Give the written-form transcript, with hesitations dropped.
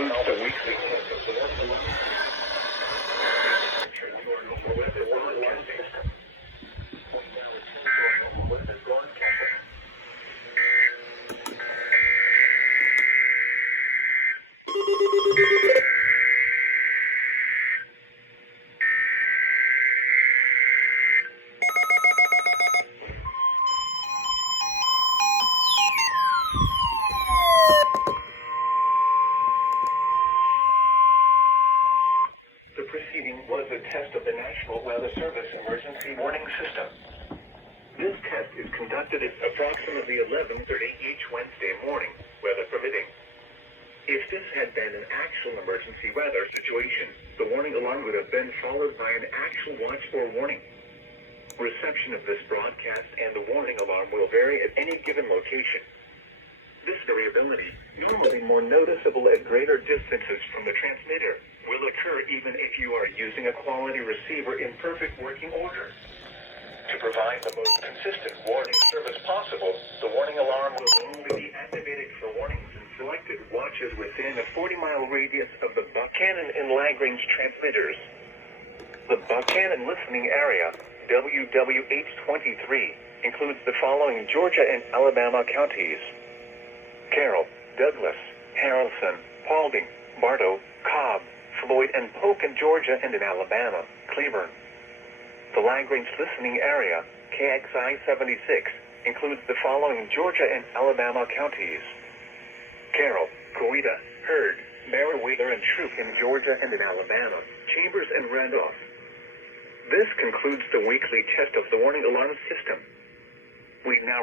concludes the weekly test of the warning alarm. The preceding was a test of the National Weather Service Emergency Warning System. This test is conducted at approximately 11:30 each Wednesday morning, weather permitting. If this had been an actual emergency weather situation, the warning alarm would have been followed by an actual watch or warning. Reception of this broadcast and the warning alarm will vary at any given location. This variability, normally more noticeable at greater distances from the transmitter, will occur even if you are using a quality receiver in perfect working order. To provide the most consistent warning service possible, the warning alarm will only be activated for warnings in selected watches within a 40-mile radius of the Buchanan and Lagrange transmitters. The Buchanan listening area, WWH-23, includes the following Georgia and Alabama counties: Carroll, Douglas, Haralson, Paulding, Bartow, Cobb, Floyd, and Polk in Georgia, and in Alabama, Cleburne. The Lagrange listening area, KXI 76, includes the following Georgia and Alabama counties: Carroll, Coweta, Heard, Meriwether, and Troup in Georgia and in Alabama, Chambers and Randolph. This concludes the weekly test of the warning alarm system. We now